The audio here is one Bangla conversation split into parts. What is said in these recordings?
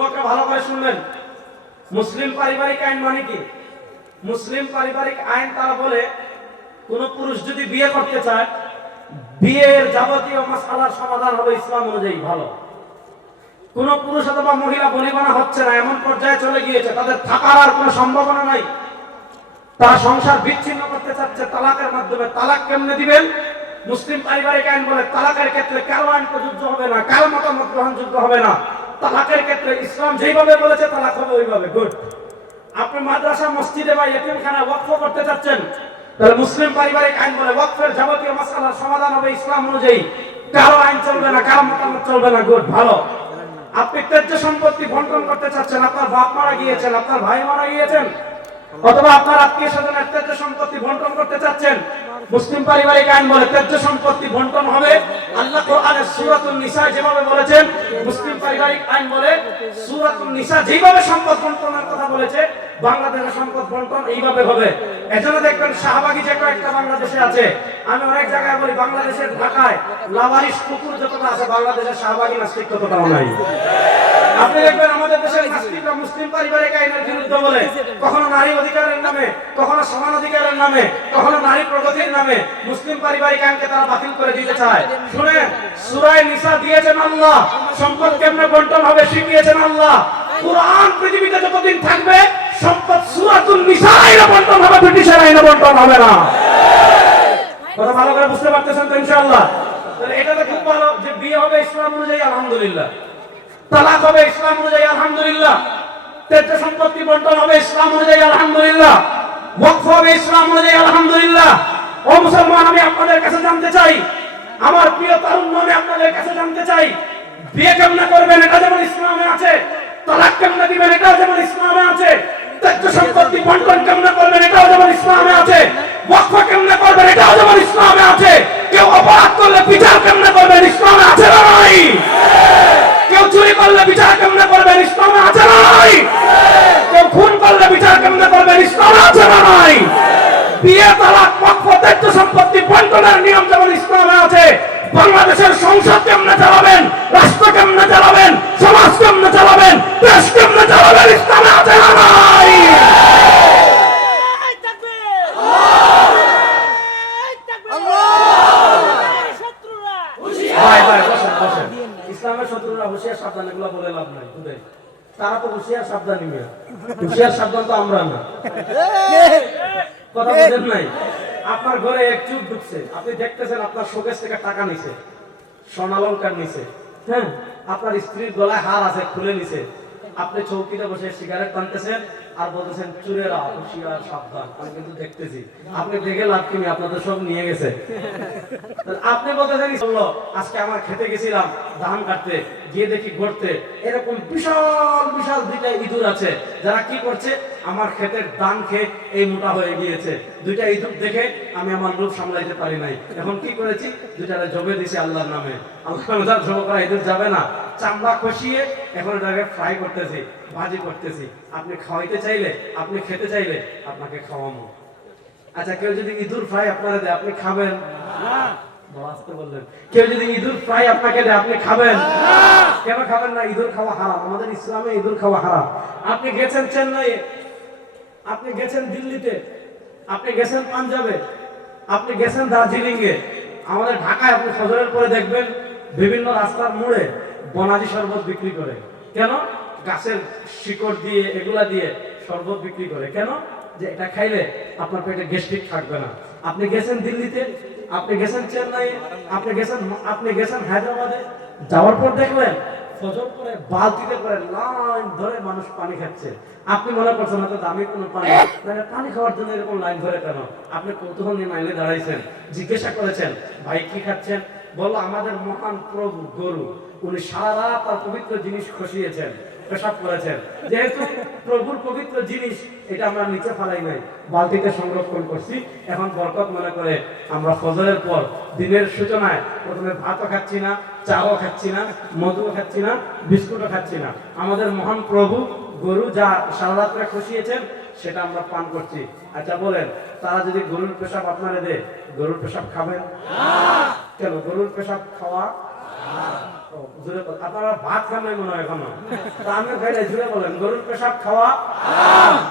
যুবকরা ভালো করে শুনবেন, মুসলিম পারিবারিক আইন মানে কি? মুসলিম পারিবারিক আইন তারা বলে, কোন পুরুষ যদি বিয়ে করতে চায়, বিয়ের যাবতীয় মাসআলার সমাধান হবে ইসলাম অনুযায়ী। ভালো, কোন পুরুষ অথবা মহিলা বনিবনা হচ্ছে না, এমন পর্যায়ে চলে গিয়েছে তাদের থাকার আর কোনো সম্ভাবনা নাই, তারা সংসার বিচ্ছিন্ন করতে চাচ্ছে তালাকের মাধ্যমে। তালাক কেমনে দিবেন? মুসলিম পারিবারিক আইন বলে তালাকের ক্ষেত্রে কারো আইন প্রযোজ্য হবে না, কারো মতামত গ্রহণযোগ্য হবে না। তালাকের ক্ষেত্রে ইসলাম যেভাবে বলেছে তালাক হবে ওইভাবে। গুড। আপনি মাদ্রাসা, মসজিদে বা ইতিমখানা ওয়াকফ করতে চাচ্ছেন, তাহলে মুসলিম পারিবারিক আইন বলে ওয়াকফের যাবতীয় মাসআলার সমাধান হবে ইসলাম অনুযায়ী, কারো আইন চলবে না, কারো মতামত চলবে না। গুড, ভালো। আপনি ত্যায্য সম্পত্তি বন্টন করতে চাচ্ছেন, আপনার বাপ মারা গিয়েছেন, আপনার ভাই মারা গিয়েছেন, অথবা আপনার আত্মীয় স্বজনের ত্যায্য সম্পত্তি বন্টন করতে চাচ্ছেন, মুসলিম পারিবারিক আইন বলে ত্যায্য সম্পত্তি বন্টন হবে আল্লাহ কোরআনের সূরাতুন নিসা যেভাবে বলেছেন। মুসলিম পারিবারিক আইন বলে সূরাতুন নিসা যেভাবে সম্পদ বন্টনের কথা বলেছে, বাংলাদেশের সম্পদ বন্টন এইভাবে হবে। এজন্য দেখবেন শাহবাগী যে কয়েকটা বাংলাদেশে আছে, আমি অনেক জায়গায় বলি বাংলাদেশের ঢাকায় লাওয়ারিশ কুকুর যতটা আছে, বাংলাদেশের শাহবাগী নাস্তিক ততটাও নাই। আপনি দেখবেন আমাদের দেশের নাস্তিকরা মুসলিম পারিবারিক আইনের বিরুদ্ধে বলে, কখনো নারী অধিকারের নামে, কখনো সমান অধিকারের নামে, কখনো নারী প্রগতির নামে মুসলিম পারিবারিক আইনকে তারা বাতিল করে দিতে চায়। শুনেন, সূরা নিসা দিয়েছেন আল্লাহ, সম্পদ কেমনে বন্টন হবে শিখিয়েছেন আল্লাহ। কুরআন পৃথিবীতে যতদিন থাকবে সম্পদ সূরাতুন নিসা আইনে বন্টন হবে, ব্রিটিশের আইনে বন্টন হবে না। কথা ভালো করে বুঝতে পারতেছেন তো ইনশাআল্লাহ? তাহলে এটা তো খুব ভালো যে বিয়ে হবে ইসলাম অনুযায়ী, আলহামদুলিল্লাহ। তালাক হবে ইসলাম অনুযায়ী, আলহামদুলিল্লাহ। ত্যায্য সম্পত্তি বন্টন হবে ইসলাম অনুযায়ী, আলহামদুলিল্লাহ। ওয়াকফ হবে ইসলাম অনুযায়ী, আলহামদুলিল্লাহ। ও মুসলমান, আমি আপনাদের কাছে জানতে চাই, আমার প্রিয় তারুণ্য, আমি আপনাদের কাছে জানতে চাই, বিয়ে কেমনে করবেন এটা যেমন ইসলামে আছে, তালাক কেমনে দিবেন এটাও যেমন ইসলামে আছে, ত্যায্য সম্পত্তি বন্টন কেমনে করবেন এটাও যেমন ইসলামে আছে, ওয়াকফ কেমনে করবেন এটাও যেমন ইসলামে আছে, কেউ অপরাধ করলে বিচার কেমনে করবেন ইসলামে আছে না নাই? কেউ চুরি করলে বিচার কেমনে করবেন ইসলামে আছে না নাই? কেউ খুন করলে বিচার কেমনে করবেন ইসলামে আছে না নাই? বিয়ে, তালাক, ওয়াকফ, ত্যায্য সম্পত্তি বন্টনের নিয়ম যেমন ইসলামে আছে, বাংলাদেশের সংসদ কেমনে চালাবেন, রাষ্ট্র কেমনে চালাবেন, সমাজ কেমনে চালাবেন, দেশ কেমনে চালাবেন ইসলামে আছে না নাই? ইসলামের শত্রুরা হুঁশিয়ার সাবধান, এগুলো বলে লাভ নাই। তারা তো হুঁশিয়ার সাবধানী মেয়ে, হুঁশিয়ার সাবধান তো আমরা না। কথা বুঝেন নাই? আপনার ঘরে এক চুপ ঢুকছে, আপনি দেখতেছেন আপনার শোকেস থেকে টাকা নিছে, স্বর্ণালংকার নিছে, হ্যাঁ, আপনার স্ত্রীর গলায় হার আছে খুলে নিছে, আপনি চৌকিতে বসে সিগারেট টানতেছেন আর বলতেছেন চুরেরা হুঁশিয়ার সাবধান, আমি কিন্তু দেখতেছি। আপনি দেখে লাভ কি, আপনাদের সব নিয়ে গেছে। আপনি বলতেছেন আজকে আমার খেতে গেছিলাম ধান কাটতে, গিয়ে দেখি ঘুরতে এরকম বিশাল বিশাল দুইটা ইঁদুর আছে, যারা কি করছে, আমার ক্ষেতের ধান খেয়ে এই মোটা হয়ে গিয়েছে। দুইটা ইঁদুর দেখে আমি আমার লোভ সামলাইতে পারি নাই, এখন কি করেছি, দুইটারে জবে দিছি আল্লাহর নামে। আল্লাহর জব করা ইঁদুর যাবে না, চামড়া খসিয়ে এখন এটাকে ফ্রাই করতেছি, ভাজি করতেছি। আপনি খাওয়াইতে চাইলে, আপনি খেতে চাইলে আপনাকে খাওয়াবো। আচ্ছা, কেউ যদি ইঁদুর ফ্রাই আপনারা দেয়, আপনি খাবেন না? আসতে বললেন। কেউ যদি ইঁদুর ফ্রাই আপনাকে দেয়, আপনি খাবেন না? কেন খাবেন না? ইঁদুর খাওয়া হারাম, আমাদের ইসলামে ইঁদুর খাওয়া হারাম। আপনি গেছেন চেন্নাইয়ে, আপনি গেছেন দিল্লিতে, আপনি গেছেন পাঞ্জাবে, আপনি গেছেন দার্জিলিং এ, আমাদের ঢাকায় আপনি ফজরের পরে দেখবেন বিভিন্ন রাস্তার মোড়ে বনাজি শরবত বিক্রি করে। কেন? গাছের শিকড় দিয়ে, এগুলা দিয়ে শরবত বিক্রি করে। কেন? যে এটা খাইলে আপনার পেটে গ্যাস্ট্রিক থাকবে না। আপনি গেছেন দিল্লিতে, আপনি গেছেন চেন্নাইয়ে, আপনি গেছেন হায়দ্রাবাদে, যাওয়ার পর দেখলেন ফজর পরে বালতিতে করে লাইন ধরে মানুষ পানি খাচ্ছে। আপনি মনে করছেন হয়তো দামি কোনো পানি, মানে পানি খাওয়ার জন্য এরকম লাইন ধরে কেন? আপনি কৌতূহল নিয়ে লাইনে দাঁড়াইছেন, জিজ্ঞাসা করেছেন ভাই কি খাচ্ছেন? বললো আমাদের মহান প্রভু গরু, উনি সারা রাত তার পবিত্র জিনিস খসিয়েছেন, পেশাব করেছেন। যেহেতু প্রভুর পবিত্র জিনিস, এটা আমরা নিচে ফালাই নাই, বালতিতে সংরক্ষণ করছি। এখন বরকত মনে করে আমরা ফজরের পর দিনের সূচনায় প্রথমে ভাতও খাচ্ছি না, চাও খাচ্ছি না, মধুও খাচ্ছি না, বিস্কুটও খাচ্ছি না। আমাদের মহান প্রভু গরু যা সারা রাত্রে খসিয়েছেন সেটা আমরা পান করছি। আচ্ছা বলেন, তারা যদি গরুর পেশাব আপনারা দেয়, গরুর পেশাব খাবেন? কেন? গরুর পেশাব খাওয়া আপনারা ভাত খান নাই মনে হয় এখনো, তা আমি খাইলে জুড়ে বলেন গরুর পেশাব খাওয়া,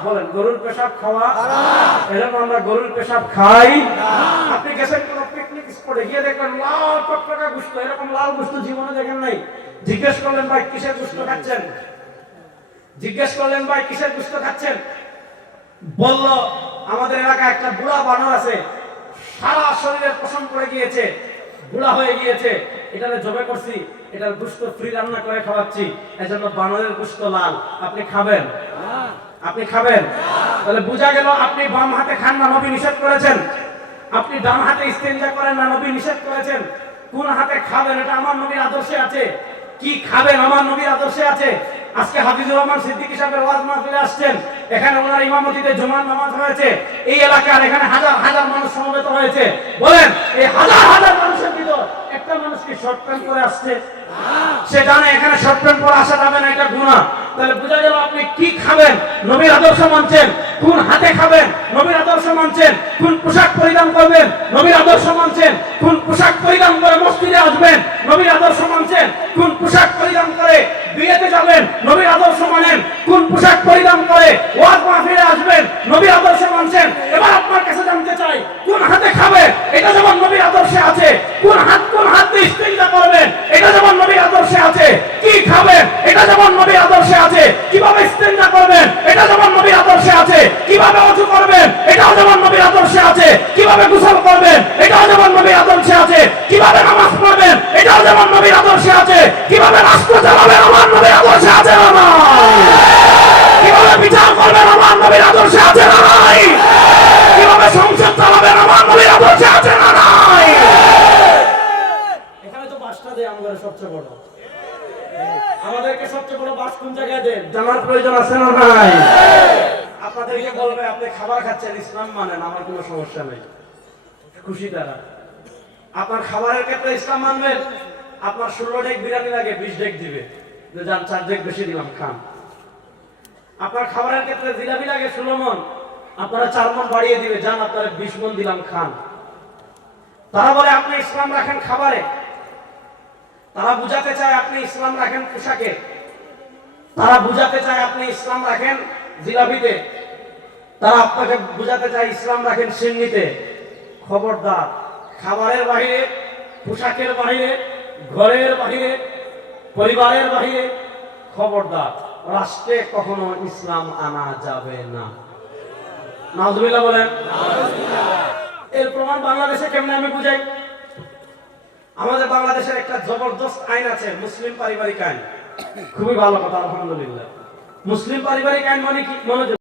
বলেন গরুর পেশাব খাওয়া, এরকম আমরা গরুর পেশাব খাই। আপনি গেছেন কোন পিকনিক স্পটে গিয়ে দেখবেন লাল টকটকা গোশত, এরকম লাল গোশত জীবনে দেখেন নাই। জিজ্ঞেস করলেন ভাই কিসের গোশত খাচ্ছেন, জিজ্ঞেস করলেন ভাই কিসের গোশত খাচ্ছেন, বলল আমাদের এলাকায় একটা বুড়া বানর আছে, সারা শরীরের পশম পড়ে গিয়েছে, বুড়া হয়ে গিয়েছে, এটারে জবে করছি, এটার গোশত ফ্রি রান্না করে খাওয়াচ্ছি, এজন্য বানরের গোশত লাল। আপনি খাবেন? আপনি খাবেন? তাহলে বোঝা গেল আপনি বাম হাতে খান না, নবী নিষেধ করেছেন। আপনি ডান হাতে ইস্তেঞ্জা করেন না, নবী নিষেধ করেছেন। কোন হাতে খাবেন এটা আমার নবীর আদর্শে আছে। কি খাবেন আমার নবীর আদর্শে আছে। আজকে হাফিজুর রহমান সিদ্দিকী সাহেবের ওয়াজ মাহফিলে আসছেন, এখানে ওনার ইমামতিতে জুমার নামাজ হয়েছে, এই এলাকার এখানে হাজার হাজার মানুষ সমবেত হয়েছে। বলেন এই হাজার হাজার মানুষের ভিতর একটা মানুষ কি শর্ট প্যান্ট পরে আসছে? সে জানে এখানে শর্ট প্যান্ট পরে আসা যাবে না, এটা গুনাহ। তাহলে বোঝা গেল আপনি কি খাবেন, নবীর আদর্শ মানছেন। কোন হাতে খাবেন, নবীর আদর্শ মানছেন। কোন পোশাক পরিধান করবেন, নবীর আদর্শ মানছেন। কোন পোশাক পরিধান করে মসজিদে আসবেন, নবীর আদর্শ মানছেন। কোন পোশাক পরিধান করে বিয়েতে যাবেন, নবীর আদর্শ মানেন। কোন পোশাক পরিধান করে ওয়াজ মাহফিলে আসবেন, নবীর আদর্শ মানছেন। এবার আপনার কাছে জানতে চাই, কোন হাতে খাবেন, এটা যেমন নবীর আদর্শে আছে। কোন হাত দিয়ে ইস্তেঞ্জা করবেন, এটা যেমন নবীর আদর্শে আছে। কি খাবেন, এটা যেমন নবীর আদর্শে আছে। কিভাবে ইস্তেঞ্জা করবেন, এটা যেমন নবীর আদর্শে আছে। কিভাবে ওযু করবেন, এটাও যেমন নবীর আদর্শে আছে। কিভাবে গোসল করবেন, এটাও যেমন নবীর আদর্শে আছে। কিভাবে নামাজ পড়বেন, এটাও যেমন নবীর আদর্শে আছে। কিভাবে রাষ্ট্র চালাবেন, আমার নবীর আদর্শে আছে না নাই? কিভাবে বিচার করবেন, আমার নবীর আদর্শে আছে না নাই? কিভাবে সংসদ চালাবেন, আমার নবীর আদর্শে আছে না নাই? এখানে তো বাসটা দেয় আমাদের সবচেয়ে বড়। আমাদেরকে সবচেয়ে বড় বাস কোন জায়গায় দেন জানার প্রয়োজন আছে না নাই? আপনাদেরকে বলবে আপনি খাবার খাচ্ছেন, ইসলাম মানেন, আমার কোনো সমস্যা নেই, খুশি তারা। আপনার খাবারের ক্ষেত্রে ইসলাম মানবেন। আপনার 16 ডেক বিরিয়ানি লাগে, 20 ডেক দিবে, যে যান 4 ডেক বেশি দিলাম খান। আপনার খাবারের ক্ষেত্রে জিলাপি লাগে 16 মণ, আপনারা 4 মণ বাড়িয়ে দিবে, যান আপনারা 20 মণ দিলাম খান। তারা বলে আপনি ইসলাম রাখেন খাবারে, তারা বুঝাতে চায় আপনি ইসলাম রাখেন পোশাকে, তারা বুঝাতে চায় আপনি ইসলাম রাখেন জিলাপিতে, তারা আপনাকে বুঝাতে চায় ইসলাম রাখেন সিন্নিতে। খবরদার, খাবারের বাহিরে, পোশাকের বাহিরে, ঘরের বাহিরে, পরিবারের বাহিরে, খবরদার রাষ্ট্রে কখনো ইসলাম আনা যাবে না। নাউজুবিল্লাহ বলেন। এর প্রমাণ বাংলাদেশে কেমনে আমি বুঝাই। আমাদের বাংলাদেশের একটা জবরদস্ত আইন আছে, মুসলিম পারিবারিক আইন। খুবই ভালো কথা, আলহামদুলিল্লাহ। মুসলিম পারিবারিক আইন মানে কি? মনোযোগ